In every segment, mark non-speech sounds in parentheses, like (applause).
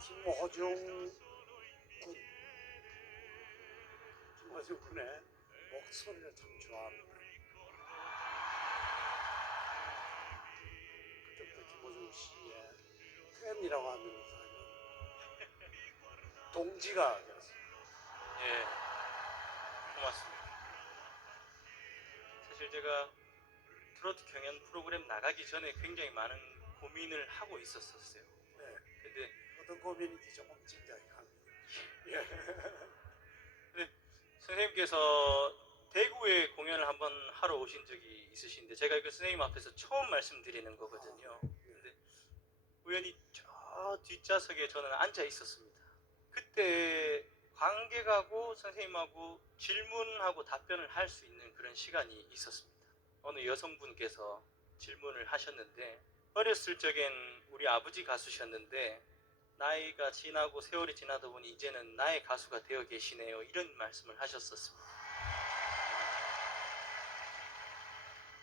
김호중 군 김호중 군의 목소리를 참 좋아합니다. 그때부터 김호중 씨의 팬이라고 하는 사람은 동지가 되었어요. 예, 고맙습니다. 사실 제가 트로트 경연 프로그램 나가기 전에 굉장히 많은 고민을 하고 있었었어요. 네. 근데 어떤 고민인지 조금 갑니다. 예. (laughs) 선생님께서 대구에 공연을 한번 하러 오신 적이 있으신데 제가 그 선생님 앞에서 처음 말씀드리는 거거든요. 근데 우연히 저 뒷좌석에 저는 앉아 있었습니다. 그때 관객하고 선생님하고 질문하고 답변을 할 수 있는 그런 시간이 있었습니다. 어느 여성분께서 질문을 하셨는데 어렸을 적엔 우리 아버지 가수셨는데 나이가 지나고 세월이 지나다 보니 이제는 나의 가수가 되어 계시네요. 이런 말씀을 하셨었습니다.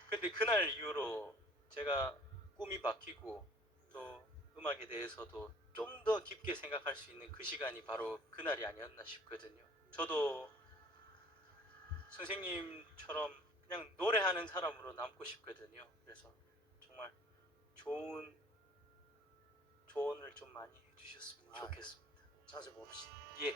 근데 그날 이후로 제가 꿈이 바뀌고 또 음악에 대해서도 좀 더 깊게 생각할 수 있는 그 시간이 바로 그날이 아니었나 싶거든요. 저도 선생님처럼 그냥 노래하는 사람으로 남고 싶거든요. 그래서 정말 좋은 좀 많이 해주셨으면 아. 좋겠습니다. 자주 봅시다. 예.